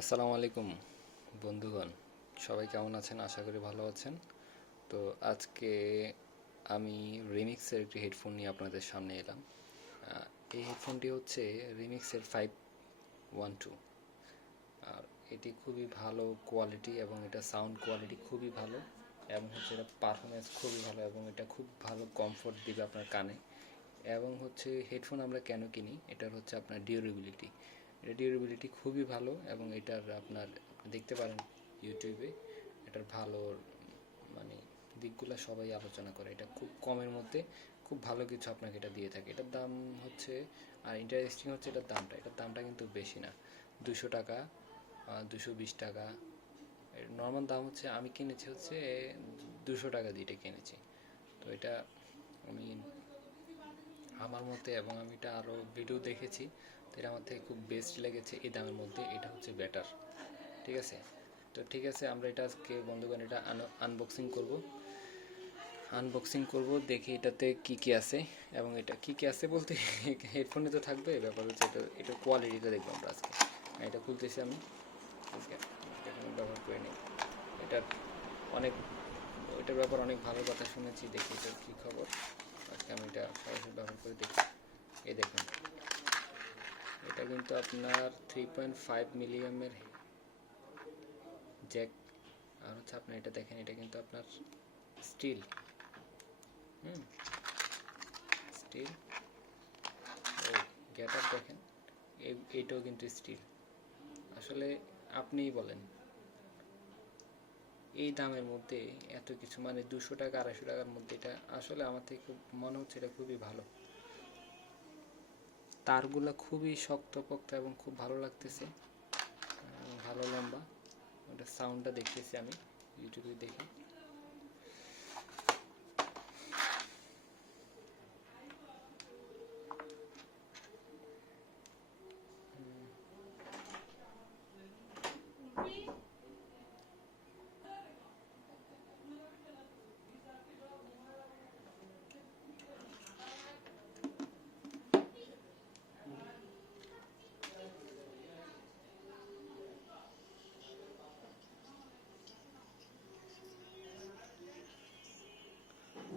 আসসালামু আলাইকুম বন্ধুগণ, সবাই কেমন আছেন? আশা করি ভালো আছেন। তো আজকে আমি রিমিক্সের একটি হেডফোন নিয়ে আপনাদের সামনে এলাম। এই হেডফোনটি হচ্ছে রিমিক্সের 512। আর এটি খুবই ভালো কোয়ালিটি এবং এটা সাউন্ড কোয়ালিটি খুবই ভালো এবং হচ্ছে এটা পারফরমেন্স খুবই ভালো এবং এটা খুব ভালো কমফোর্ট দিবে আপনার কানে। এবং হচ্ছে হেডফোন আমরা কেন কিনি, এটার হচ্ছে আপনার ডিউরেবিলিটি। এটা ডিউরেবিলিটি খুবই ভালো এবং এটার আপনার দেখতে পারেন ইউটিউবে এটার ভালো মানে দিকগুলো সবাই আলোচনা করে। এটা খুব কমের মধ্যে খুব ভালো কিছু আপনাকে এটা দিয়ে থাকে। এটার দাম হচ্ছে, আর ইন্টারেস্টিং হচ্ছে এটার দামটা কিন্তু বেশি না, 200 টাকা, 220 টাকা। এর নর্মাল দাম হচ্ছে, আমি কিনেছি হচ্ছে 200 টাকা দিয়ে এটা কিনেছি। তো এটা আমি আমার মতে, এবং আমি এটা আরও ভিডিও দেখেছি, তো এটা আমার থেকে খুব বেস্ট লেগেছে এই দামের মধ্যে। এটা হচ্ছে বেটার, ঠিক আছে? তো ঠিক আছে, আমরা এটা আজকে বন্ধুগণ এটা আনবক্সিং করব দেখি এটাতে কি কি আছে। এবং এটা কি কি আছে বলতে হেডফোনে তো থাকবে, ব্যাপার হচ্ছে এটার কোয়ালিটিটা দেখবো আমরা আজকে। এটা খুলতেছি আমি আজকে, ব্যবহার করে নিই। এটার অনেক এটার ব্যাপার অনেক ভালো কথা শুনেছি, দেখি এটার কী খবর। আজকে আমি এটা সরাসরি ব্যবহার করে দেখি। এই দেখুন, এটা কিন্তু আপনার 3.5 মিলিয়ামের জ্যাক। আর হচ্ছে আপনার এটা দেখেন, এটা কিন্তু আপনার স্টিল, স্টিল। ও গেট আপ দেখেন, এইটাও কিন্তু স্টিল। আসলে আপনিই বলেন, এই দামের মধ্যে এত কিছু, মানে 200 টাকা 250 টাকার মধ্যে এটা আসলে আমার থেকে খুব মনে হচ্ছে এটা খুবই ভালো। তারগুলো খুবই শক্তপোক্ত এবং খুব ভালো লাগতেছে, ভালো লম্বা। ওটা সাউন্ডটা দেখতেছি আমি ইউটিউবে দেখি।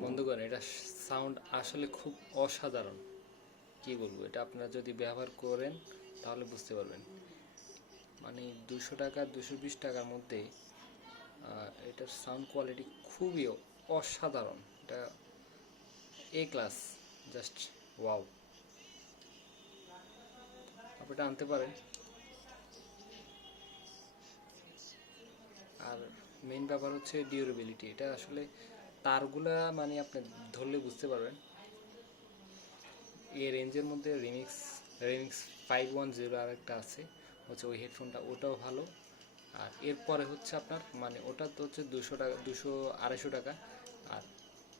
বন্ধুগণ, এটা সাউন্ড আসলে খুব অসাধারণ। কি বলবো, এটা আপনারা যদি ব্যবহার করেন তাহলে বুঝতে পারবেন। মানে 200 টাকা 220 টাকার মধ্যে এটার সাউন্ড কোয়ালিটি খুবই অসাধারণ। এটা এ ক্লাস, জাস্ট ওয়াও। আপনি এটা আনতে পারেন। আর মেইন ব্যাপার হচ্ছে ডিউরেবিলিটি। এটা আসলে তারগুলা মানে আপনি ধরলে বুঝতে পারবেন। এই রেঞ্জের মধ্যে রিমিক্স 510 আর একটা আছে, হচ্ছে ওই হেডফোনটা, ওটাও ভালো। আর এরপরে হচ্ছে আপনার মানে ওটা তো হচ্ছে 200 টাকা, 200-250 টাকা। আর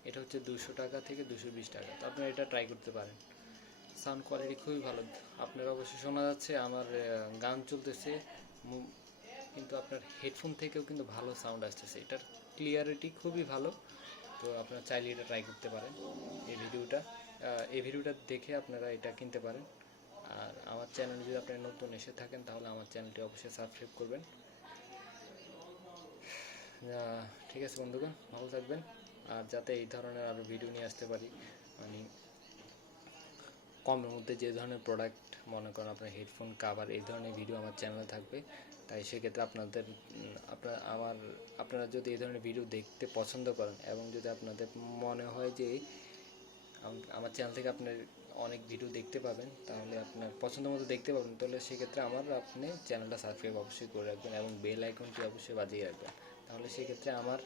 এটা হচ্ছে 200 টাকা থেকে 220 টাকা। তো আপনারা এটা ট্রাই করতে পারেন। সাউন্ড কোয়ালিটি খুবই ভালো। আপনারা অবশ্যই শোনা যাচ্ছে আমার গান চলতেছে, কিন্তু আপনার হেডফোন থেকেও কিন্তু ভালো সাউন্ড আসতেছে। এটার ক্লিয়ারিটি খুবই ভালো। তো আপনারা চাইলে এটা ট্রাই করতে পারেন। এই ভিডিওটা দেখে আপনারা এটা কিনতে পারেন। আর আমার চ্যানেলে যদি আপনারা নতুন এসে থাকেন তাহলে আমার চ্যানেলটি অবশ্যই সাবস্ক্রাইব করবেন। ঠিক আছে বন্ধুগণ, ভালো থাকবেন। আর যাতে এই ধরনের আরও ভিডিও নিয়ে আসতে পারি, মানে কমের মধ্যে যে ধরনের প্রোডাক্ট, মনে করেন আপনার হেডফোন কাভার, এই ধরনের ভিডিও আমার চ্যানেলে থাকবে। তাই সেক্ষেত্রে আপনারা যদি এই ধরনের ভিডিও দেখতে পছন্দ করেন এবং যদি আপনাদের মনে হয় যে আমার চ্যানেল থেকে আপনার অনেক ভিডিও দেখতে পাবেন, তাহলে আপনার পছন্দ মতো দেখতে পাবেন, তাহলে সেক্ষেত্রে আপনি চ্যানেলটা সাবস্ক্রাইব অবশ্যই করে রাখবেন এবং বেল আইকনটি অবশ্যই বাজিয়ে রাখবেন। তাহলে সেক্ষেত্রে আমার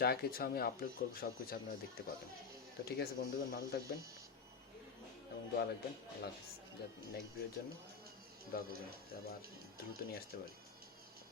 যা কিছু আমি আপলোড করবো সব কিছু আপনারা দেখতে পাবেন। তো ঠিক আছে বন্ধুগণ, ভালো থাকবেন এবং দোয়া রাখবেন। আল্লাহ হাফিজ। নেক্সট ভিডিওর জন্য দোয়া করবেন, আবার দ্রুত নিয়ে আসতে পারি।